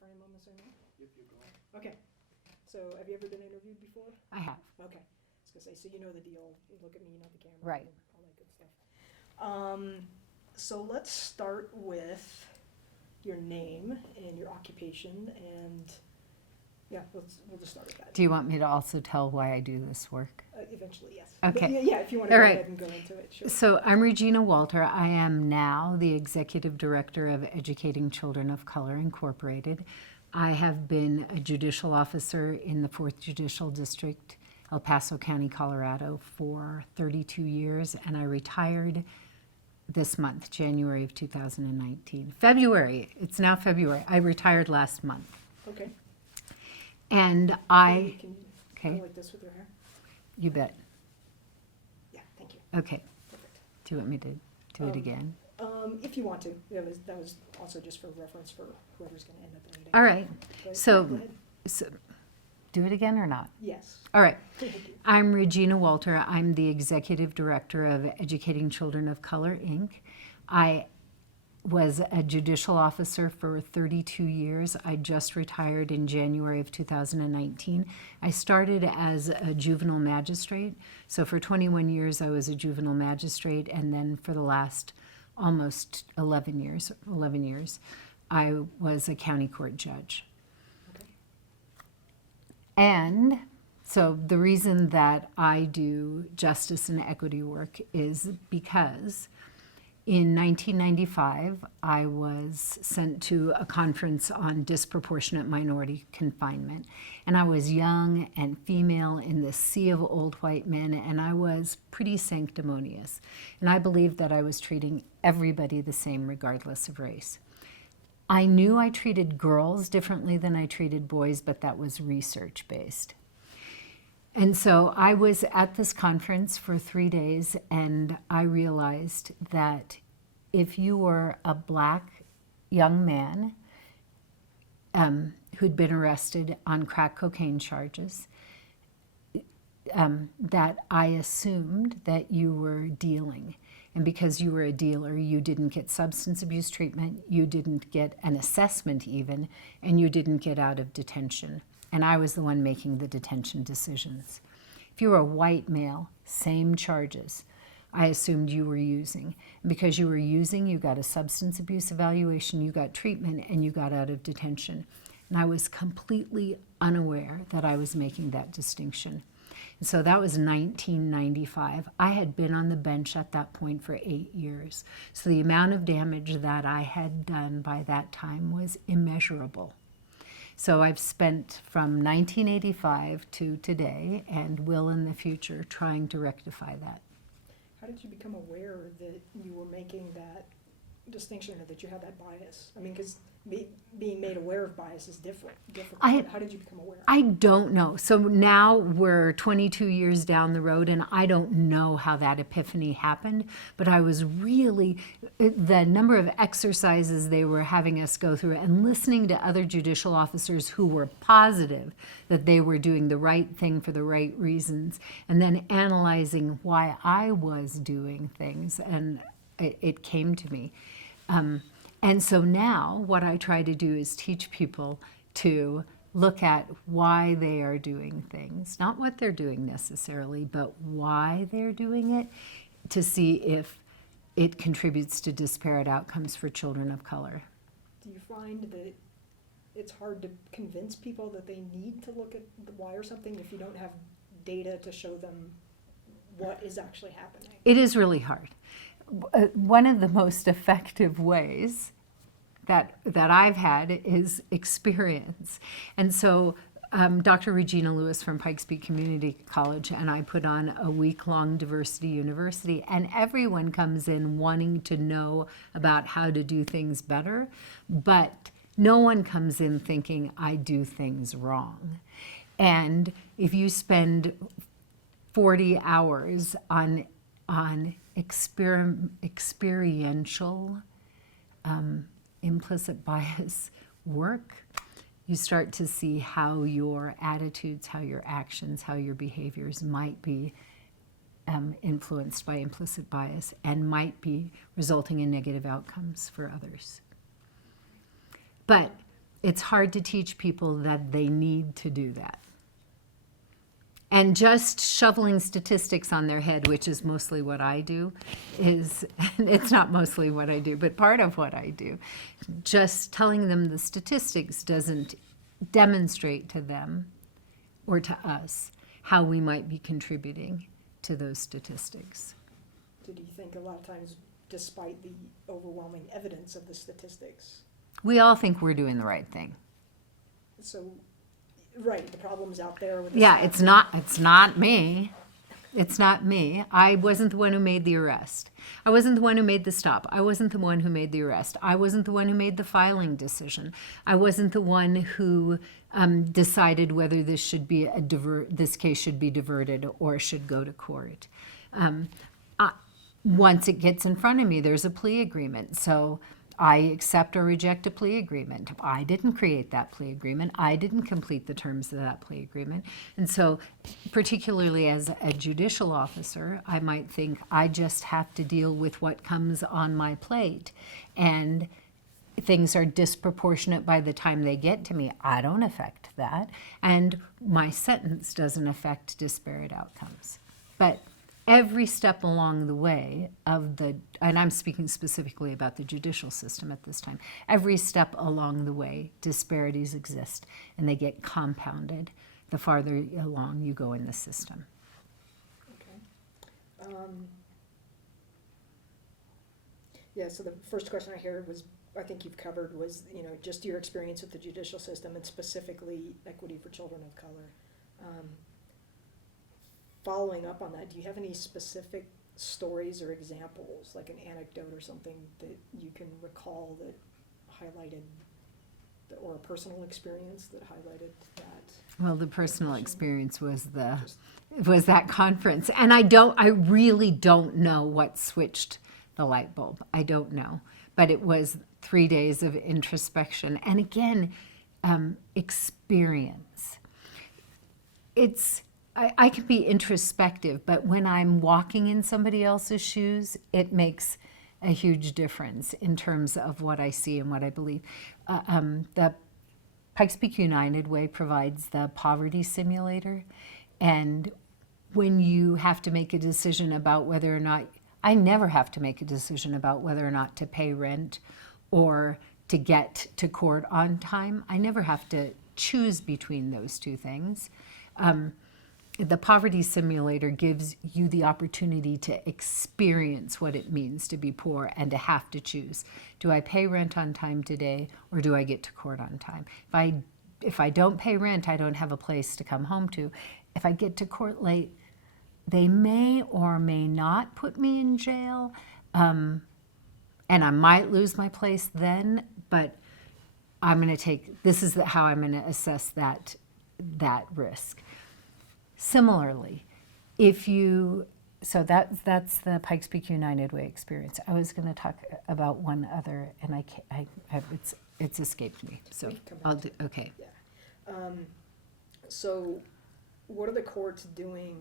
frame on this or no? Okay, so have you ever been interviewed before? I have. Okay, I was gonna say, so you know the deal, you look at me, you know the camera. Right. And all that good stuff. So let's start with your name and your occupation, and, yeah, we'll just start with that. Do you want me to also tell why I do this work? Eventually, yes. Okay. But yeah, if you wanna All go right. ahead and go into it, sure. So I'm Regina Walter. I am now the Executive Director of Educating Children of Color Incorporated. I have been a judicial officer in the 4th Judicial District, El Paso County, Colorado, for 32 years, and I retired this month, January of 2019. February, it's now February. I retired last month. Okay. And Can I, you okay, go like this with your hair? you bet. Yeah, thank you. Okay, Perfect. do you want me to do it again? If you want to, that was also just for reference for whoever's gonna end up in the meeting. All right, But, so- yeah, go ahead. so, do it again or not? Yes. All right. Thank you. I'm Regina Walter. I'm the Executive Director of Educating Children of Color, Inc. I was a judicial officer for 32 years. I just retired in January of 2019. I started as a juvenile magistrate. So for 21 years, I was a juvenile magistrate. And then for the last almost 11 years, I was a county court judge. Okay. And so the reason that I do justice and equity work is because in 1995, I was sent to a conference on disproportionate minority confinement. And I was young and female in this sea of old white men, and I was pretty sanctimonious. And I believed that I was treating everybody the same regardless of race. I knew I treated girls differently than I treated boys, but that was research-based. And so I was at this conference for 3 days, and I realized that if you were a black young man who'd been arrested on crack cocaine charges, that I assumed that you were dealing. And because you were a dealer, you didn't get substance abuse treatment, you didn't get an assessment even, and you didn't get out of detention. And I was the one making the detention decisions. If you were a white male, same charges. I assumed you were using. And because you were using, you got a substance abuse evaluation, you got treatment, and you got out of detention. And I was completely unaware that I was making that distinction. And so that was 1995. I had been on the bench at that point for 8 years. So the amount of damage that I had done by that time was immeasurable. So I've spent from 1985 to today, and will in the future, trying to rectify that. How did you become aware that you were making that distinction or that you had that bias? I mean, because being made aware of bias is difficult. But how did you become aware? I don't know. So now we're 22 years down the road, and I don't know how that epiphany happened, but I was really, the number of exercises they were having us go through and listening to other judicial officers who were positive that they were doing the right thing for the right reasons, and then analyzing why I was doing things, and it came to me. And so now what I try to do is teach people to look at why they are doing things, not what they're doing necessarily, but why they're doing it, to see if it contributes to disparate outcomes for children of color. Do you find that it's hard to convince people that they need to look at the why or something if you don't have data to show them what is actually happening? It is really hard. One of the most effective ways that I've had is experience. And so Dr. Regina Lewis from Pikes Peak Community College and I put on a week-long diversity university, and everyone comes in wanting to know about how to do things better, but no one comes in thinking, I do things wrong. And if you spend 40 hours on experiential implicit bias work, you start to see how your attitudes, how your actions, how your behaviors might be influenced by implicit bias and might be resulting in negative outcomes for others. But it's hard to teach people that they need to do that. And just shoveling statistics on their head, which is mostly what I do, is, it's not mostly what I do, but part of what I do, just telling them the statistics doesn't demonstrate to them or to us how we might be contributing to those statistics. So do you think a lot of times, despite the overwhelming evidence of the statistics, We all think we're doing the right thing. so, right, the problem's out there with the Yeah, stats. it's not me. It's not me. I wasn't the one who made the arrest. I wasn't the one who made the stop. I wasn't the one who made the arrest. I wasn't the one who made the filing decision. I wasn't the one who decided whether this should be this case should be diverted or should go to court. Once it gets in front of me, there's a plea agreement. So I accept or reject a plea agreement. I didn't create that plea agreement. I didn't complete the terms of that plea agreement. And so, particularly as a judicial officer, I might think I just have to deal with what comes on my plate. And things are disproportionate by the time they get to me. I don't affect that. And my sentence doesn't affect disparate outcomes. But every step along the way and I'm speaking specifically about the judicial system at this time, every step along the way, disparities exist and they get compounded the farther along you go in the system. Okay. Yeah, so the first question I heard was, I think you've covered, was, just your experience with the judicial system and specifically equity for children of color. Following up on that, do you have any specific stories or examples, like an anecdote or something that you can recall that highlighted, or a personal experience that highlighted that? Well, the personal experience was that conference. And I really don't know what switched the light bulb. I don't know. But it was 3 days of introspection. And again, experience. I can be introspective, but when I'm walking in somebody else's shoes, it makes a huge difference in terms of what I see and what I believe. The Pikes Peak United Way provides the poverty simulator, and when you have to make a decision about whether or not, I never have to make a decision about whether or not to pay rent or to get to court on time. I never have to choose between those two things. The poverty simulator gives you the opportunity to experience what it means to be poor and to have to choose. Do I pay rent on time today, or do I get to court on time? If I don't pay rent, I don't have a place to come home to. If I get to court late, they may or may not put me in jail, and I might lose my place then, but this is how I'm going to assess that risk. Similarly, so that's the Pikes Peak United Way experience. I was going to talk about one other, and it's escaped me. So I'll do, okay. Yeah. So what are the courts doing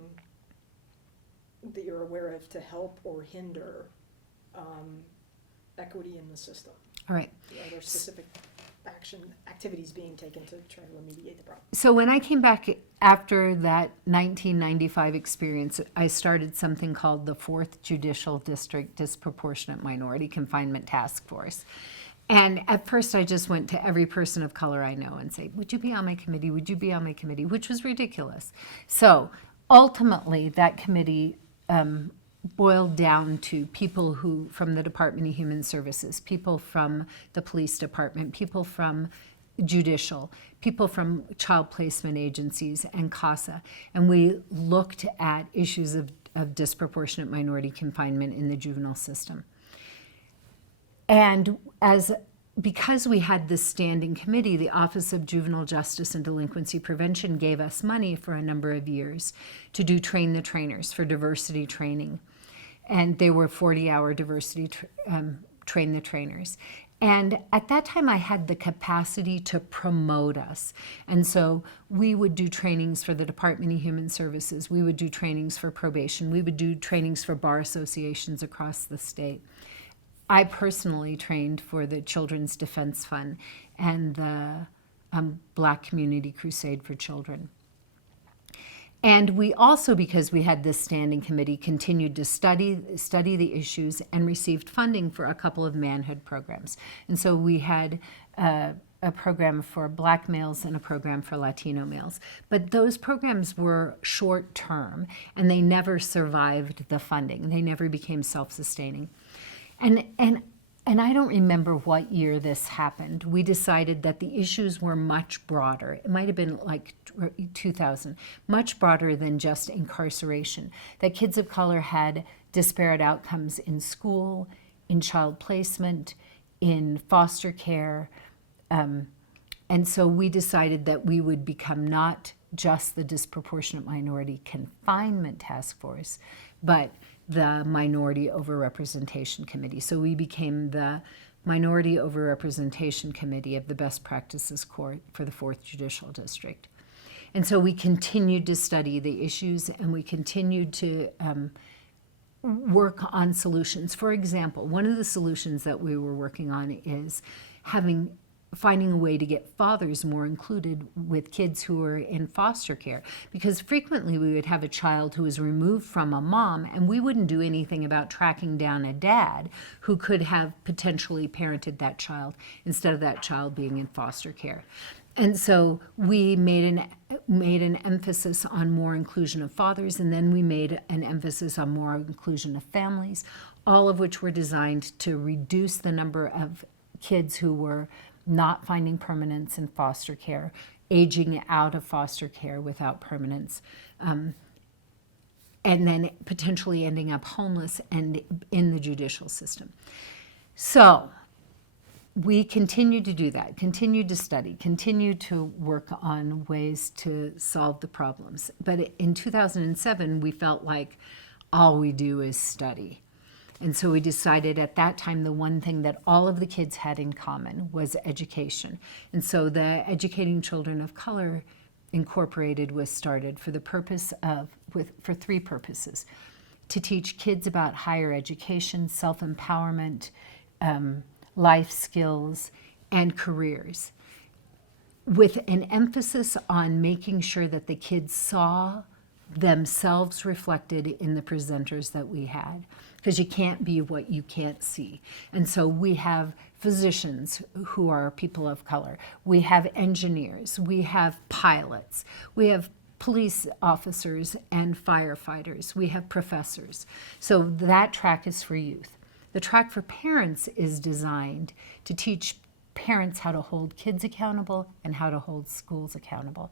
that you're aware of to help or hinder equity in the system? All right. Are there specific activities being taken to try to remediate the problem? So when I came back after that 1995 experience, I started something called the 4th Judicial District Disproportionate Minority Confinement Task Force. And at first I just went to every person of color I know and say, would you be on my committee? Would you be on my committee? Which was ridiculous. So ultimately that committee boiled down to people from the Department of Human Services, people from the police department, people from judicial, people from child placement agencies and CASA. And we looked at issues of disproportionate minority confinement in the juvenile system. And because we had this standing committee, the Office of Juvenile Justice and Delinquency Prevention gave us money for a number of years to do Train the Trainers for diversity training. And they were 40-hour diversity Train the Trainers. And at that time, I had the capacity to promote us. And so we would do trainings for the Department of Human Services. We would do trainings for probation. We would do trainings for bar associations across the state. I personally trained for the Children's Defense Fund and the Black Community Crusade for Children. And we also, because we had this standing committee, continued to study the issues and received funding for a couple of manhood programs. And so we had a program for Black males and a program for Latino males. But those programs were short term, and they never survived the funding. They never became self-sustaining. And I don't remember what year this happened. We decided that the issues were much broader. It might have been like 2000, much broader than just incarceration. That kids of color had disparate outcomes in school, in child placement, in foster care. And so we decided that we would become not just the Disproportionate Minority Confinement Task Force, but the Minority Overrepresentation Committee. So we became the Minority Overrepresentation Committee of the Best Practices Court for the 4th Judicial District. And so we continued to study the issues, and we continued to work on solutions. For example, one of the solutions that we were working on is finding a way to get fathers more included with kids who are in foster care. Because frequently we would have a child who was removed from a mom, and we wouldn't do anything about tracking down a dad who could have potentially parented that child instead of that child being in foster care. And so we made an emphasis on more inclusion of fathers, and then we made an emphasis on more inclusion of families, all of which were designed to reduce the number of kids who were not finding permanence in foster care, aging out of foster care without permanence, and then potentially ending up homeless and in the judicial system. So we continued to do that, continued to study, continued to work on ways to solve the problems. But in 2007, we felt like all we do is study. And so we decided at that time the one thing that all of the kids had in common was education. And so the Educating Children of Color Incorporated was started for the purpose of, for 3 purposes: to teach kids about higher education, self-empowerment, life skills, and careers, with an emphasis on making sure that the kids saw themselves reflected in the presenters that we had, because you can't be what you can't see. And so we have physicians who are people of color, we have engineers, we have pilots, we have police officers and firefighters, we have professors. So that track is for youth. The track for parents is designed to teach parents how to hold kids accountable and how to hold schools accountable.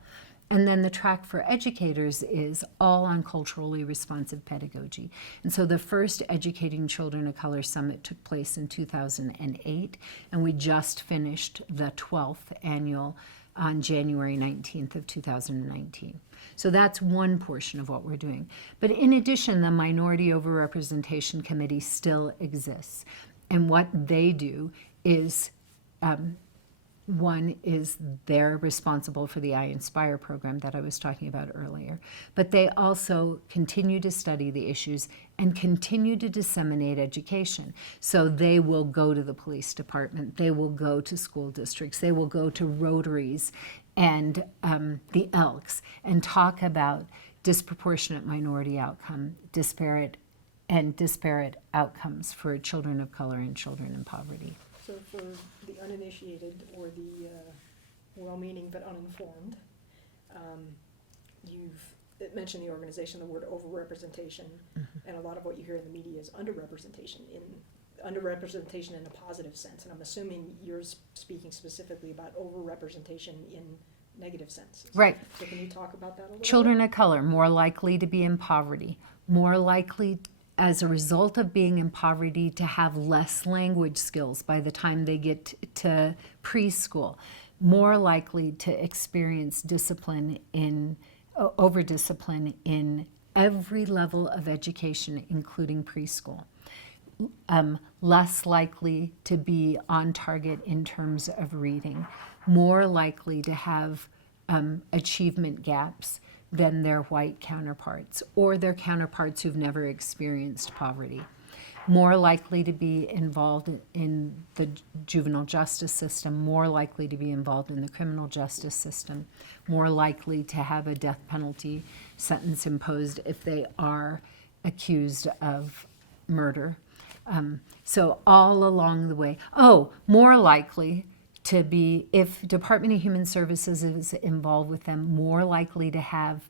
And then the track for educators is all on culturally responsive pedagogy. And so the first Educating Children of Color Summit took place in 2008, and we just finished the 12th annual on January 19th of 2019. So that's one portion of what we're doing. But in addition, the Minority Overrepresentation Committee still exists. And what they do is, one is they're responsible for the I Inspire program that I was talking about earlier, but they also continue to study the issues and continue to disseminate education. So they will go to the police department, they will go to school districts, they will go to Rotaries and the Elks and talk about disproportionate minority outcome, disparate outcomes for children of color and children in poverty. So for the uninitiated or the well-meaning but uninformed, you've mentioned the organization, the word overrepresentation, and a lot of what you hear in the media is underrepresentation in a positive sense. And I'm assuming you're speaking specifically about overrepresentation in negative senses. Right. So can you talk about that a little Children bit? of color, more likely to be in poverty, more likely as a result of being in poverty to have less language skills by the time they get to preschool, more likely to experience over-discipline in every level of education, including preschool. Less likely to be on target in terms of reading, more likely to have achievement gaps than their white counterparts or their counterparts who've never experienced poverty. more likely to be involved in the juvenile justice system, more likely to be involved in the criminal justice system, more likely to have a death penalty sentence imposed if they are accused of murder. So all along the way, more likely to be, if Department of Human Services is involved with them, more likely to have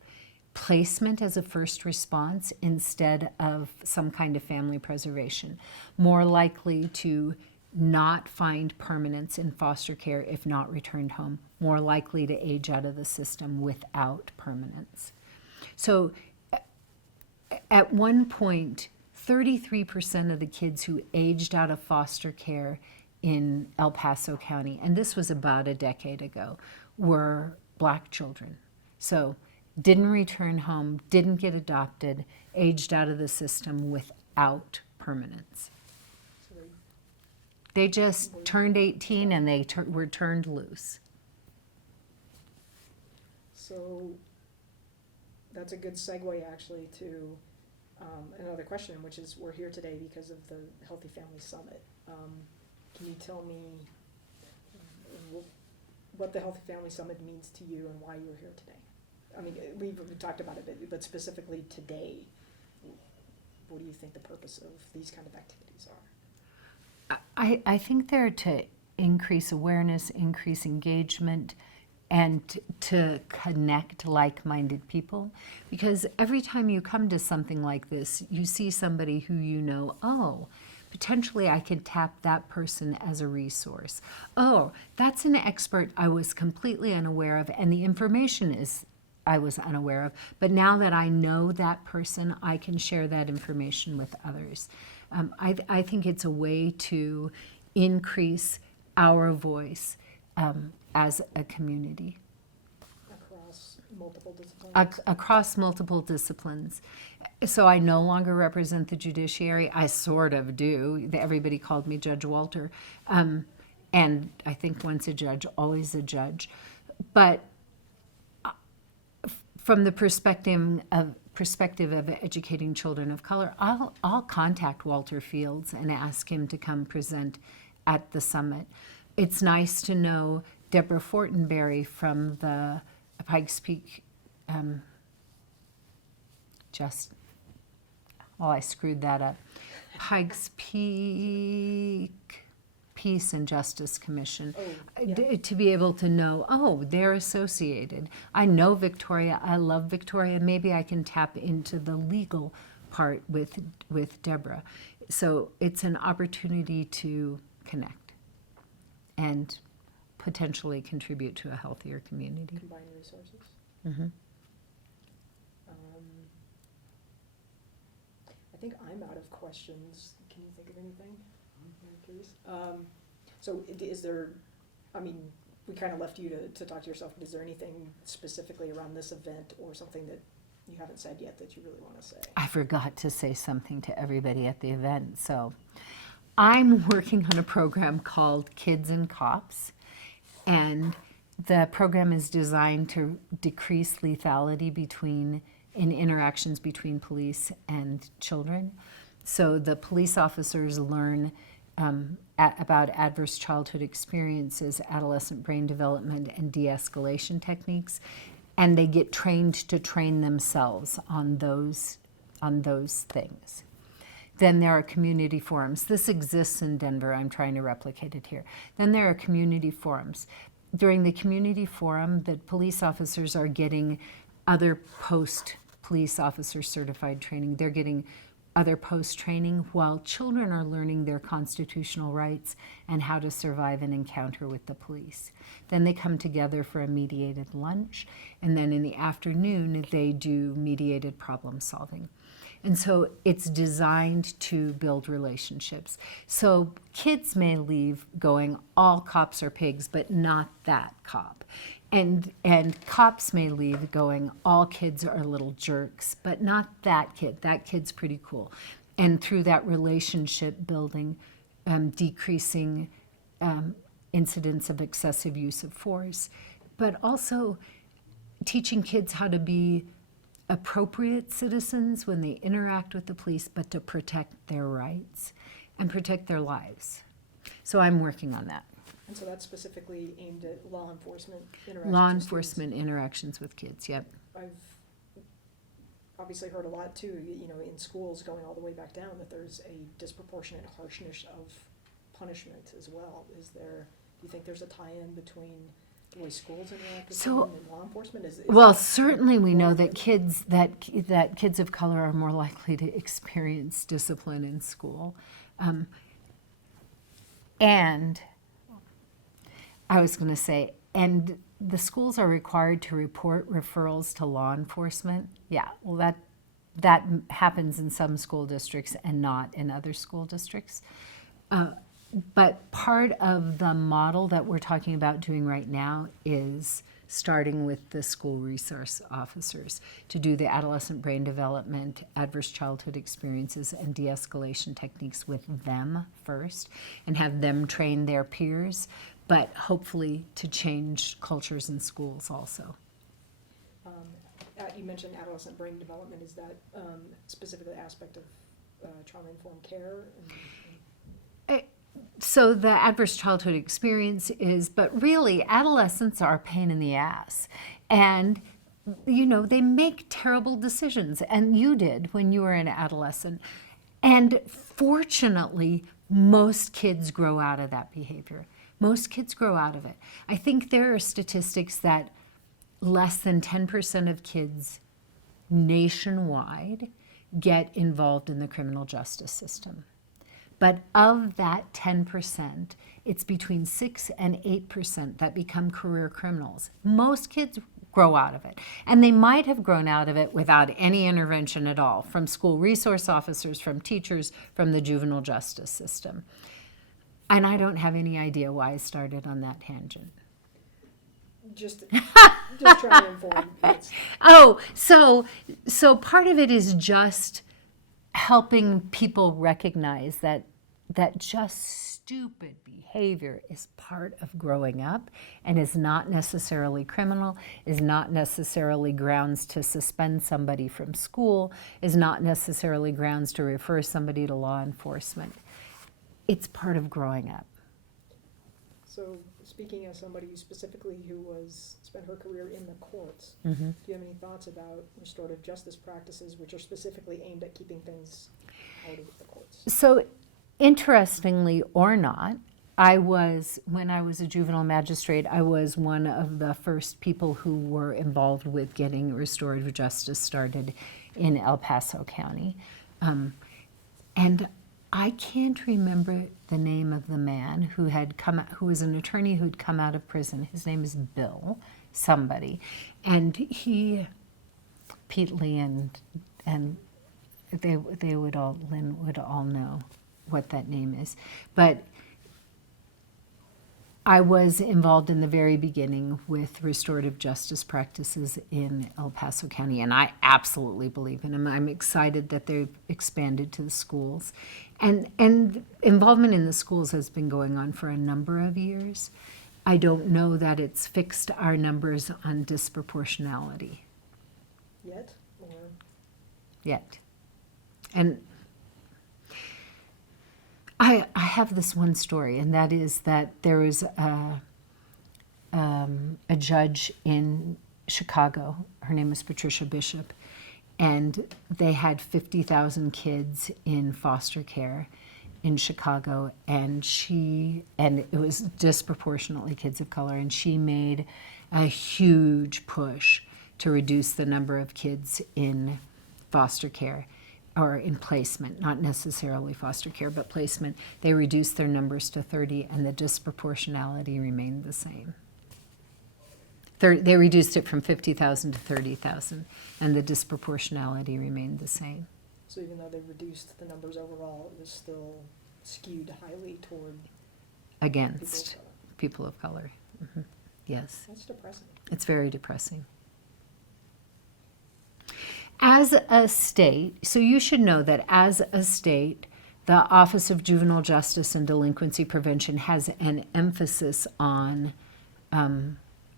placement as a first response instead of some kind of family preservation, more likely to not find permanence in foster care if not returned home, more likely to age out of the system without permanence. So at one point, 33% of the kids who aged out of foster care in El Paso County, and this was about a decade ago, were Black children. So didn't return home, didn't get adopted, aged out of the system without permanence. So They just turned 18 and they were turned loose. So that's a good segue actually to another question, which is we're here today because of the Healthy Family Summit. Can you tell me what the Healthy Family Summit means to you and why you're here today? I mean, we've talked about it, but specifically today, what do you think the purpose of these kind of activities are? I think they're to increase awareness, increase engagement, and to connect like-minded people. Because every time you come to something like this, you see somebody who you know, potentially I could tap that person as a resource. Oh, that's an expert I was completely unaware of, and the information is I was unaware of. But now that I know that person, I can share that information with others. I think it's a way to increase our voice as a community. Across multiple disciplines? Across multiple disciplines. So I no longer represent the judiciary. I sort of do. Everybody called me Judge Walter. And I think once a judge, always a judge. But from the perspective of educating children of color, I'll contact Walter Fields and ask him to come present at the summit. It's nice to know Deborah Fortenberry from the Pikes Peak, I screwed that up. Pikes Peak Peace and Justice Commission, to be able to know, they're associated. I know Victoria, I love Victoria, maybe I can tap into the legal part with Deborah. So it's an opportunity to connect and potentially contribute to a healthier community. Combine resources? Mm-hmm. I think I'm out of questions. Can you think of anything? I'm very curious. So is there, I mean, we kind of left you to talk to yourself, but is there anything specifically around this event or something that you haven't said yet that you really want to say? I forgot to say something to everybody at the event. So I'm working on a program called Kids and Cops, and the program is designed to decrease lethality in interactions between police and children. So the police officers learn about adverse childhood experiences, adolescent brain development, and de-escalation techniques, and they get trained to train themselves on those things. Then there are community forums. This exists in Denver. I'm trying to replicate it here. Then there are community forums. During the community forum, the police officers are getting other post-police officer certified training. They're getting other post-training while children are learning their constitutional rights and how to survive an encounter with the police. Then they come together for a mediated lunch, and then in the afternoon they do mediated problem solving. And so it's designed to build relationships. So kids may leave going, all cops are pigs, but not that cop. And cops may leave going, all kids are little jerks, but not that kid. That kid's pretty cool. And through that relationship building, decreasing incidents of excessive use of force, but also teaching kids how to be appropriate citizens when they interact with the police, but to protect their rights and protect their lives. So I'm working on that. And so that's specifically aimed at law enforcement interactions Law with enforcement interactions with kids, yep. students. I've obviously heard a lot too, you know, in schools going all the way back down, that there's a disproportionate harshness of punishment as well. Do you think there's a tie-in between the way schools interact with So- children and law enforcement? Well, certainly we know that kids of color are more likely to experience discipline in school. And I was going to say, and the schools are required to report referrals to law enforcement. Yeah, well, that happens in some school districts and not in other school districts. But part of the model that we're talking about doing right now is starting with the school resource officers to do the adolescent brain development, adverse childhood experiences, and de-escalation techniques with them first, and have them train their peers, but hopefully to change cultures in schools also. You mentioned adolescent brain development. Is that specifically the aspect of trauma-informed care? So the adverse childhood experience is, but really adolescents are a pain in the ass. And, you know, they make terrible decisions. And you did when you were an adolescent. And fortunately, most kids grow out of that behavior. Most kids grow out of it. I think there are statistics that less than 10% of kids nationwide get involved in the criminal justice system. But of that 10%, it's between 6 and 8% that become career criminals. Most kids grow out of it. And they might have grown out of it without any intervention at all, from school resource officers, from teachers, from the juvenile justice system. And I don't have any idea why I started on that tangent. Just trying to inform. Oh, so part of it is just helping people recognize that just stupid behavior is part of growing up and is not necessarily criminal, is not necessarily grounds to suspend somebody from school, is not necessarily grounds to refer somebody to law enforcement. It's part of growing up. So speaking as somebody who spent her career in the courts, Mm-hmm. do you have any thoughts about restorative justice practices which are specifically aimed at keeping things out of the courts? So, interestingly or not, when I was a juvenile magistrate, I was one of the first people who were involved with getting restorative justice started in El Paso County. And I can't remember the name of the man who was an attorney who'd come out of prison. His name is Bill somebody. And Pete Lee and Lynn would all know what that name is. But I was involved in the very beginning with restorative justice practices in El Paso County, and I absolutely believe in them. I'm excited that they've expanded to the schools. And involvement in the schools has been going on for a number of years. I don't know that it's fixed our numbers on disproportionality Yet? Or yet. And I have this one story, and that is that there was a judge in Chicago. Her name was Patricia Bishop, and they had 50,000 kids in foster care in Chicago, and it was disproportionately kids of color, and she made a huge push to reduce the number of kids in foster care, or in placement, not necessarily foster care, but placement. They reduced their numbers to 30, and the disproportionality remained the same. They reduced it from 50,000 to 30,000, and the disproportionality remained the same. so even though they reduced the numbers overall, it was still skewed highly toward Against people of color. people of color. Mhm. Yes, That's depressing. it's very depressing. As a state, so you should know that as a state, the Office of Juvenile Justice and Delinquency Prevention has an emphasis on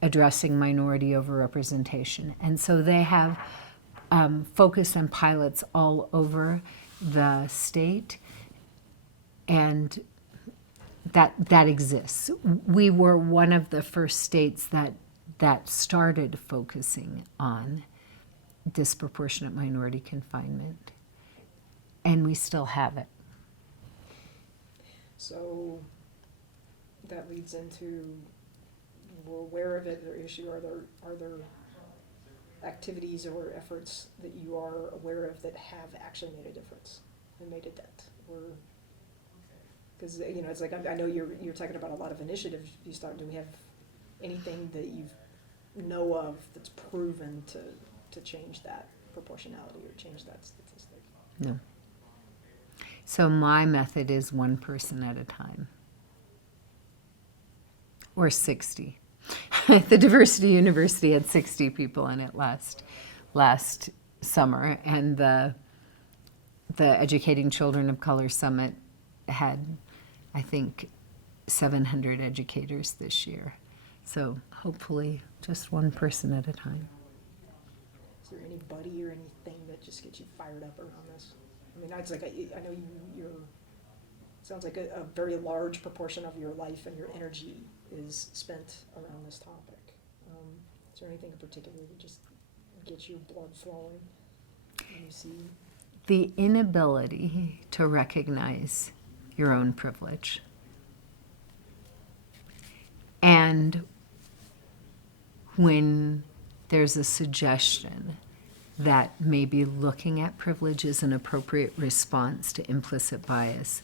addressing minority overrepresentation. And so they have focus on pilots all over the state, and that exists. We were one of the first states that started focusing on disproportionate minority confinement, and we still have it. So that leads into, we're aware of it, or issue, are there activities or efforts that you are aware of that have actually made a difference and made a dent? Or, because, you know, it's like, I know you're talking about a lot of initiatives you start. Do we have anything that you know of that's proven to change that proportionality or change that statistic? No. So my method is one person at a time, or 60. The Diversity University had 60 people in it last summer, and the Educating Children of Color Summit had, I think, 700 educators this year. So hopefully just one person at a time. Is there anybody or anything that just gets you fired up around this? I mean, it's like, I know you're, sounds like a very large proportion of your life and your energy is spent around this topic. Is there anything in particular that just gets your blood flowing when you see? The inability to recognize your own privilege. And when there's a suggestion that maybe looking at privilege is an appropriate response to implicit bias,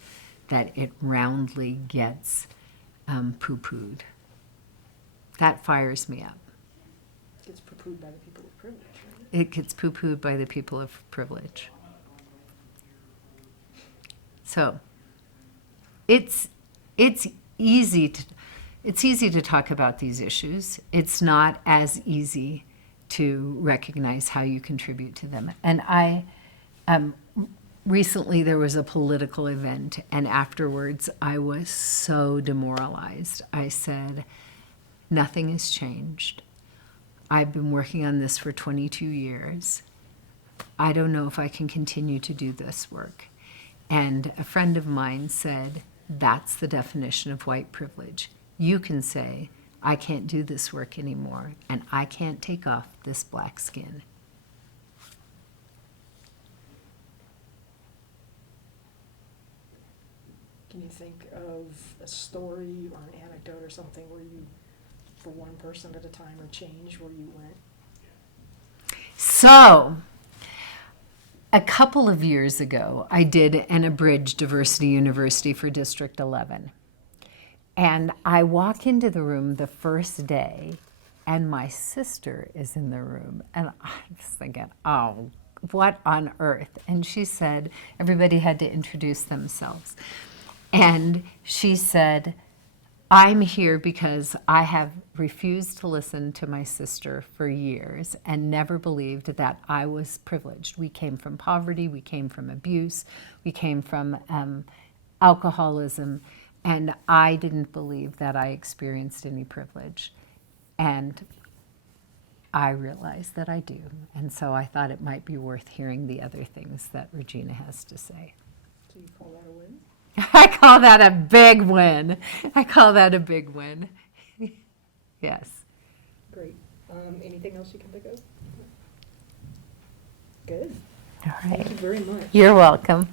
that it roundly gets poo-pooed. That fires me up. It gets poo-pooed by the people of privilege, right? It gets poo-pooed by the people of privilege. So it's easy to talk about these issues. It's not as easy to recognize how you contribute to them. And I recently there was a political event, and afterwards I was so demoralized. I said, nothing has changed. I've been working on this for 22 years. I don't know if I can continue to do this work. And a friend of mine said, that's the definition of white privilege. You can say, I can't do this work anymore, and I can't take off this black skin. Can you think of a story or an anecdote or something where you, for one person at a time, or change where you went? So, a couple of years ago, I did an Abridged Diversity University for District 11. And I walk into the room the first day, and my sister is in the room. And I'm just thinking, oh, what on earth? And she said, everybody had to introduce themselves. And she said, I'm here because I have refused to listen to my sister for years and never believed that I was privileged. We came from poverty, we came from abuse, we came from alcoholism, and I didn't believe that I experienced any privilege. And I realized that I do. And so I thought it might be worth hearing the other things that Regina has to say. Do you call that a win? I call that a big win. I call that a big win. Yes. Great. Anything else you can think of? Good. All right. Thank you very much. You're welcome.